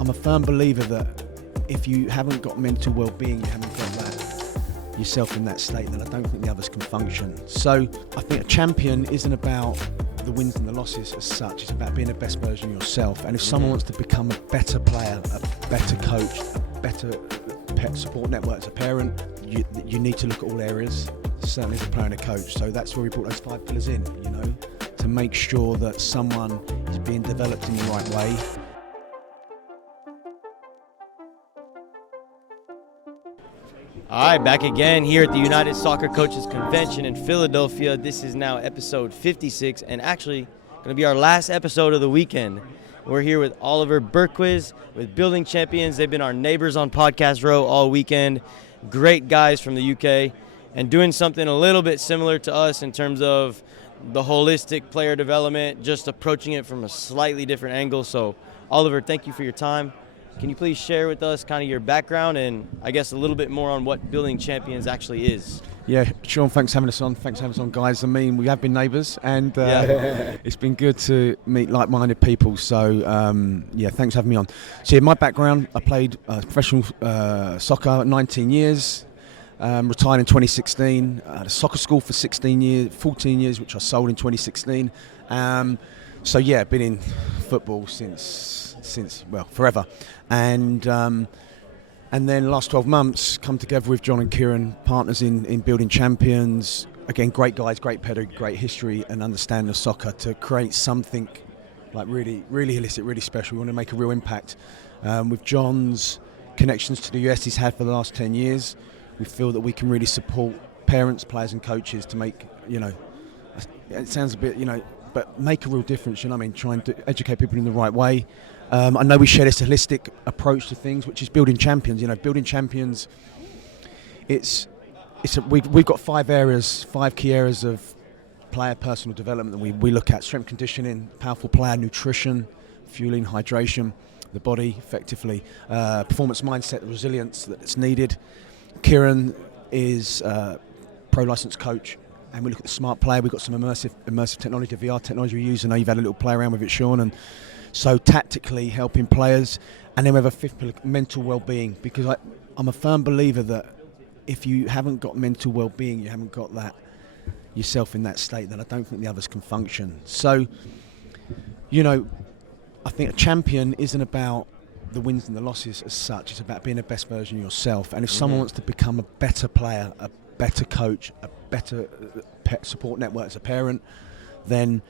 I'm a firm believer that if you haven't got mental well-being, you haven't got that yourself in that state, then I don't think the others can function. So I think a champion isn't about the wins and the losses as such. It's about being the best version of yourself. And if someone wants to become a better player, a better coach, a better pet support network as a parent, you need to look at all areas, certainly as a player and a coach. So that's where we brought those 5 pillars in, to make sure that someone is being developed in the right way. All right, back again here at the United Soccer Coaches Convention in Philadelphia. This is now episode 56 and actually going to be our last episode of the weekend. We're here with Oliver Berquez with Building Champions. They've been our neighbors on Podcast Row all weekend. Great guys from the UK and doing something a little bit similar to us in terms of the holistic player development, just approaching it from a slightly different angle. So, Oliver, thank you for your time. Can you please share with us kind of your background and I guess a little bit more on what Building Champions actually is? Yeah, Sean, thanks for having us on. Thanks for having us on, guys. I mean, we have been neighbours and it's been good to meet like-minded people. So, thanks for having me on. So, my background, I played professional soccer at 19 years, retired in 2016. I had a soccer school for 14 years, which I sold in 2016. Been in football since forever. And then last 12 months, come together with John and Kieran, partners in Building Champions. Again, great guys, great pedigree, great history and understanding of soccer to create something like really, really holistic, really special. We want to make a real impact. With John's connections to the US he's had for the last 10 years, we feel that we can really support parents, players and coaches to make, it sounds a bit, but make a real difference, trying to educate people in the right way. I know we share this holistic approach to things, which is Building Champions. Building Champions, we've got 5 key areas of player personal development that we look at: strength conditioning, powerful player, nutrition, fueling, hydration, the body effectively, performance mindset, the resilience that's needed. Kieran is a pro licensed coach, and we look at the smart player. We've got some immersive technology, VR technology we use. I know you've had a little play around with it, Sean, and so tactically helping players. And then we have a 5th pillar, mental well-being, because I'm a firm believer that if you haven't got mental well-being, you haven't got that yourself in that state, then I don't think the others can function. So, I think a champion isn't about the wins and the losses as such. It's about being the best version of yourself. And if someone wants to become a better player, a better coach, a better pet support network as a parent, then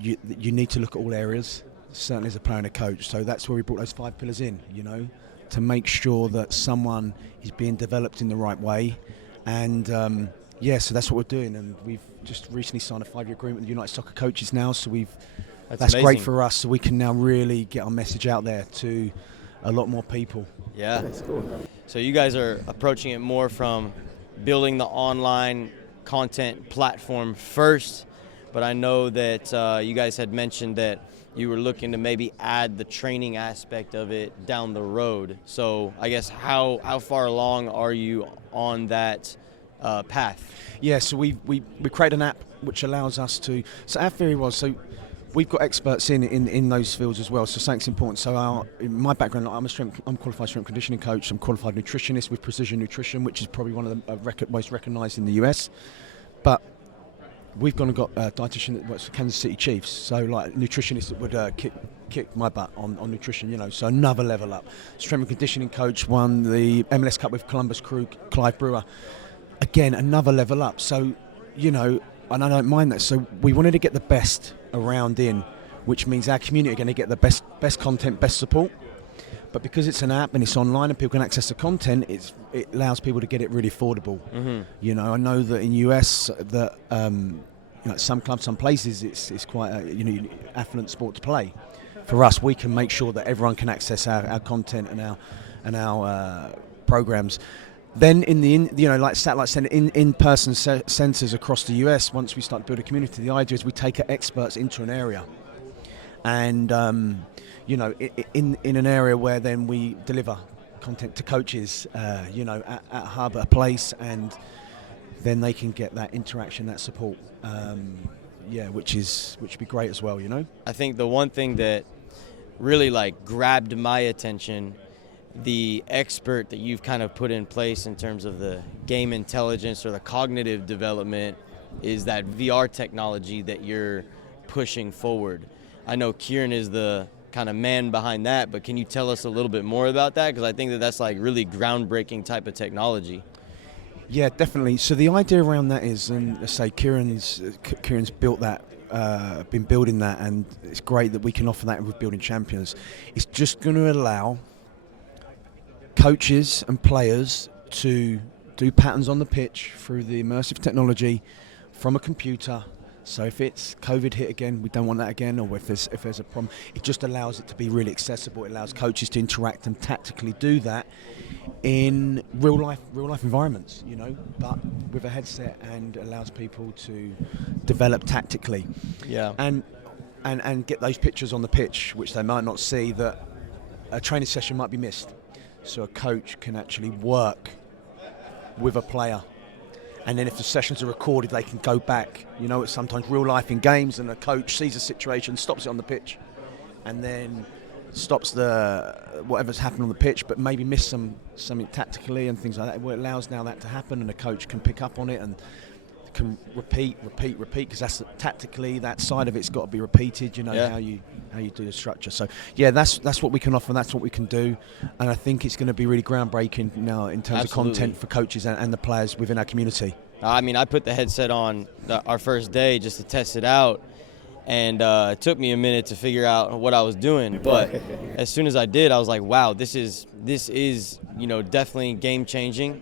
you need to look at all areas, certainly as a player and a coach. So that's where we brought those 5 pillars in, to make sure that someone is being developed in the right way. And so that's what we're doing. And we've just recently signed a 5-year agreement with United Soccer Coaches now. So that's great for us. So we can now really get our message out there to a lot more people. Yeah, that's cool. So you guys are approaching it more from building the online content platform first, but I know that you guys had mentioned that you were looking to maybe add the training aspect of it down the road. So I guess how far along are you on that path? Yeah, so we created an app which allows us to. So our theory was, we've got experts in those fields as well, so something's important. So in my background, I'm a qualified strength conditioning coach. I'm a qualified nutritionist with Precision Nutrition, which is probably one of the most recognised in the US. But we've gone and got a dietitian that works for Kansas City Chiefs, so like nutritionist that would kick my butt on nutrition, so another level up. Strength and conditioning coach won the MLS Cup with Columbus Crew, Clive Brewer. Again, another level up. So, and I don't mind that. So we wanted to get the best around in, which means our community are going to get the best content, best support. But because it's an app and it's online and people can access the content, it allows people to get it really affordable. I know that in US that some clubs, some places, it's quite a affluent sport to play. For us, we can make sure that everyone can access our content and our programs. Then like satellite center in-person centers across the US, once we start to build a community, the idea is we take our experts into an area, and in an area where then we deliver content to coaches, at a hub, a place, and then they can get that interaction, that support, which would be great as well. I think the one thing that really like grabbed my attention, the expert that you've kind of put in place in terms of the game intelligence or the cognitive development is that VR technology that you're pushing forward. I know Kieran is the kind of man behind that, but can you tell us a little bit more about that? Because I think that that's like really groundbreaking type of technology. Yeah, definitely. So the idea around that is, and let's say Kieran's built that, been building that, and it's great that we can offer that with Building Champions. It's just going to allow coaches and players to do patterns on the pitch through the immersive technology from a computer. So if it's COVID hit again, we don't want that again, or if there's a problem, it just allows it to be really accessible. It allows coaches to interact and tactically do that in real life environments, but with a headset, and allows people to develop tactically. Yeah. And get those pictures on the pitch, which they might not see, that a training session might be missed. So a coach can actually work with a player. And then if the sessions are recorded, they can go back. It's sometimes real life in games, and a coach sees a situation, stops it on the pitch, and then stops the whatever's happened on the pitch, but maybe miss something tactically and things like that. Well, it allows now that to happen, and a coach can pick up on it and can repeat, because that's tactically, that side of it's got to be repeated. How you do the structure. So yeah, that's what we can offer. That's what we can do, and I think it's going to be really groundbreaking now in terms Absolutely. of content for coaches and the players within our community. I mean, I put the headset on our first day just to test it out, and it took me a minute to figure out what I was doing. But as soon as I did, I was like, wow, this is definitely game changing.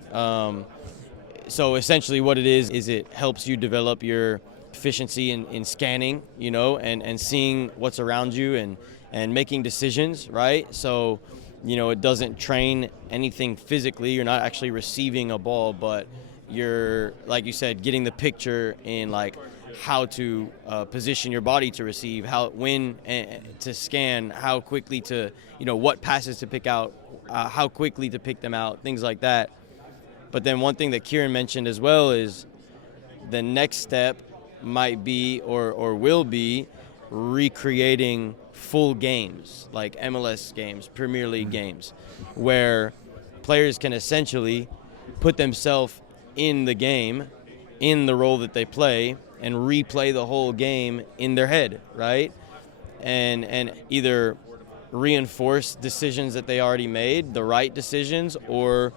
So essentially what it is it helps you develop your efficiency in scanning, and seeing what's around you and making decisions, right? So, it doesn't train anything physically. You're not actually receiving a ball, but you're, like you said, getting the picture in like how to position your body to receive, when to scan, how quickly to, what passes to pick out, how quickly to pick them out, things like that. But then one thing that Kieran mentioned as well is the next step might be or will be recreating full games, like MLS games, Premier League games, where players can essentially put themselves in the game, in the role that they play, and replay the whole game in their head, right? And either reinforce decisions that they already made, the right decisions, or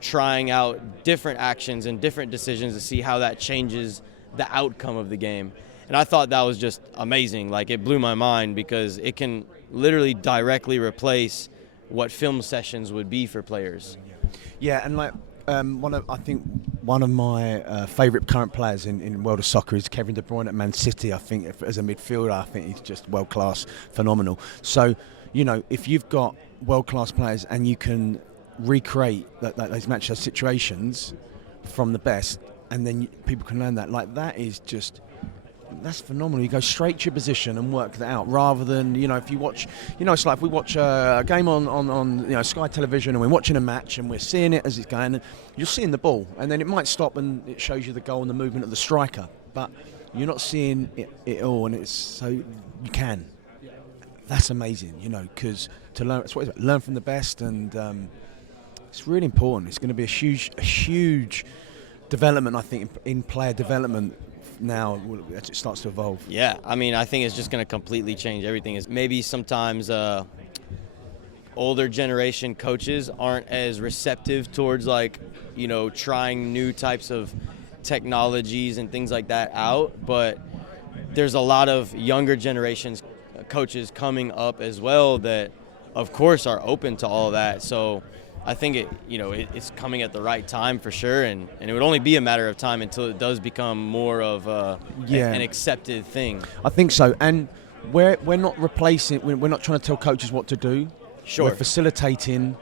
trying out different actions and different decisions to see how that changes the outcome of the game. And I thought that was just amazing. Like, it blew my mind, because it can literally directly replace what film sessions would be for players. Yeah, and like one of my favourite current players in world of soccer is Kevin De Bruyne at Man City. I think as a midfielder, I think he's just world class, phenomenal. So, if you've got world class players and you can recreate those match situations from the best, and then people can learn that, like, that's phenomenal. You go straight to your position and work that out, rather than, if you watch, it's like if we watch a game on Sky Television, and we're watching a match and we're seeing it as it's going, and you're seeing the ball, and then it might stop and it shows you the goal and the movement of the striker, but you're not seeing it all, and it's so you can. That's amazing, because to learn from the best, and it's really important. It's going to be a huge development, I think, in player development now as it starts to evolve. Yeah, I mean, I think it's just going to completely change everything. Is maybe sometimes older generation coaches aren't as receptive towards, like, trying new types of technologies and things like that out, but there's a lot of younger generations coaches coming up as well that, of course, are open to all of that. So I think it's coming at the right time for sure, and it would only be a matter of time until it does become more of an accepted thing. I think so, and we're not replacing. We're not trying to tell coaches what to do. Sure. We're facilitating,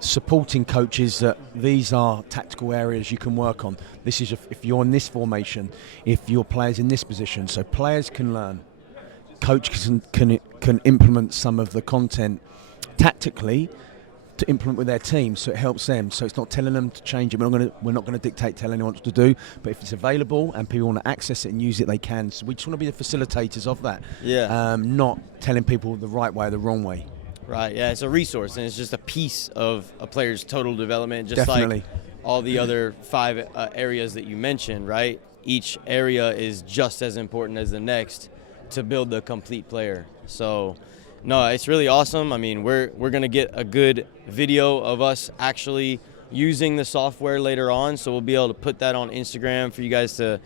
supporting coaches that these are tactical areas you can work on. This is if you're in this formation, if your player's in this position, so players can learn. Coaches can implement some of the content tactically to implement with their team, so it helps them. So it's not telling them to change it. We're not going to dictate, tell anyone what to do. But if it's available and people want to access it and use it, they can. So we just want to be the facilitators of that. Yeah. Not telling people the right way or the wrong way. Right. Yeah. It's a resource, and it's just a piece of a player's total development, just Definitely. like all the other 5 areas that you mentioned. Right. Each area is just as important as the next to build the complete player. So. No, it's really awesome. I mean, we're going to get a good video of us actually using the software later on, so we'll be able to put that on Instagram for you guys to,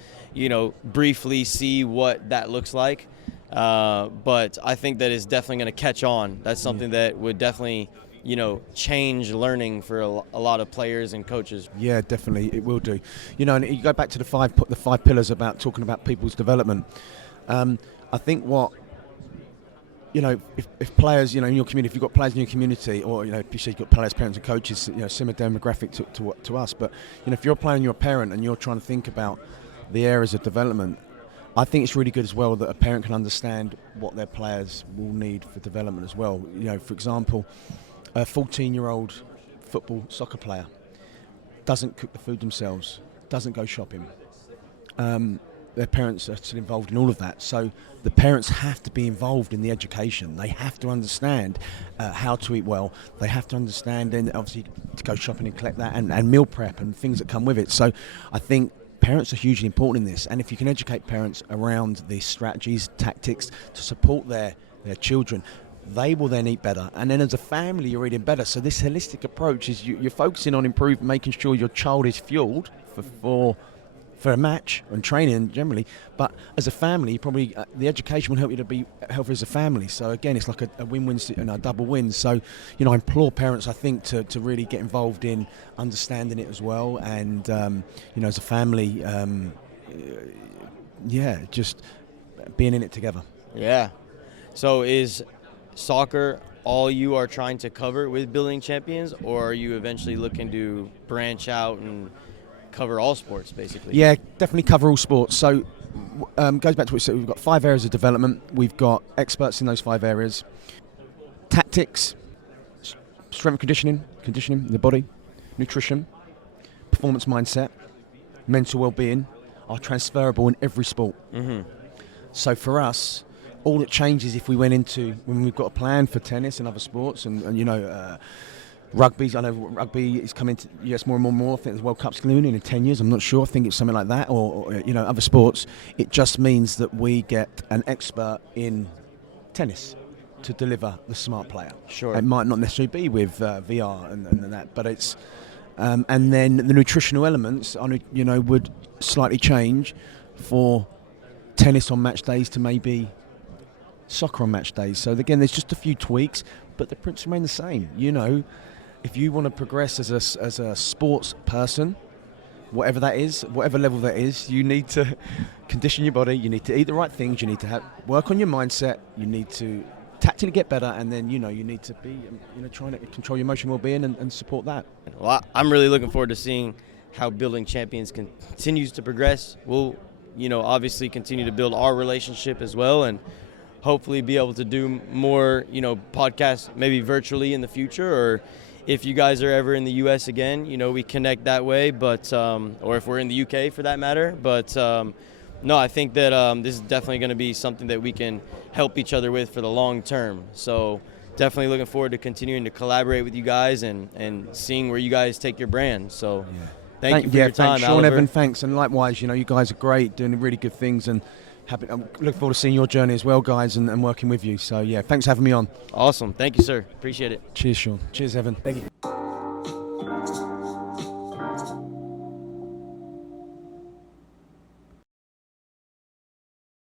briefly see what that looks like. But I think that it's definitely going to catch on. That's something that would definitely, change learning for a lot of players and coaches. Yeah, definitely, it will do. And you go back to the five pillars about talking about people's development. I think if players, in your community, if you've got players in your community, or, if you've got players, parents and coaches, similar demographic to us, but, if you're a player and you're a parent and you're trying to think about the areas of development, I think it's really good as well that a parent can understand what their players will need for development as well. For example, a 14-year-old soccer player doesn't cook the food themselves, doesn't go shopping. Their parents are still involved in all of that. So the parents have to be involved in the education. They have to understand how to eat well. They have to understand, and obviously, to go shopping and collect that, and meal prep and things that come with it. So I think parents are hugely important in this. And if you can educate parents around the strategies, tactics to support their children, they will then eat better. And then as a family, you're eating better. So this holistic approach is you're focusing on making sure your child is fueled for a match and training generally, but as a family, probably the education will help you to be healthy as a family. So again, it's like a win-win and a double win. So, I implore parents, I think, to really get involved in understanding it as well. And, as a family, just being in it together. Yeah. So is soccer all you are trying to cover with Building Champions, or are you eventually looking to branch out and cover all sports, basically? Yeah, definitely cover all sports. So goes back to what we said, we've got 5 areas of development. We've got experts in those 5 areas. Tactics, strength conditioning the body, nutrition, performance mindset, mental well-being are transferable in every sport. Mm-hmm. So for us, all it changes if we went into, when we've got a plan for tennis and other sports and rugby, I know rugby is coming to US more and more. I think the World Cup's going in 10 years. I'm not sure. I think it's something like that. Or other sports. It just means that we get an expert in tennis to deliver the smart player. Sure. It might not necessarily be with VR and that, but it's and then the nutritional elements, would slightly change for tennis on match days to maybe soccer on match days. So again, there's just a few tweaks, but the principles remain the same. If you want to progress as a sports person, whatever that is, whatever level that is, you need to condition your body, you need to eat the right things, you need to work on your mindset, you need to tactically get better, and then, you need to be, trying to control your emotional well-being and support that. Well, I'm really looking forward to seeing how Building Champions continues to progress. We'll, obviously continue to build our relationship as well, and hopefully be able to do more, podcasts maybe virtually in the future, or if you guys are ever in the U.S. again, we connect that way, but or if we're in the U.K. for that matter. But no, I think that this is definitely going to be something that we can help each other with for the long term. So definitely looking forward to continuing to collaborate with you guys and seeing where you guys take your brand. So thank you for your time, thanks, Sean, Oliver. Evan, thanks. And likewise, you guys are great, doing really good things, and I'm looking forward to seeing your journey as well, guys, and working with you. So, thanks for having me on. Awesome. Thank you, sir. Appreciate it. Cheers, Sean. Cheers, Evan. Thank you.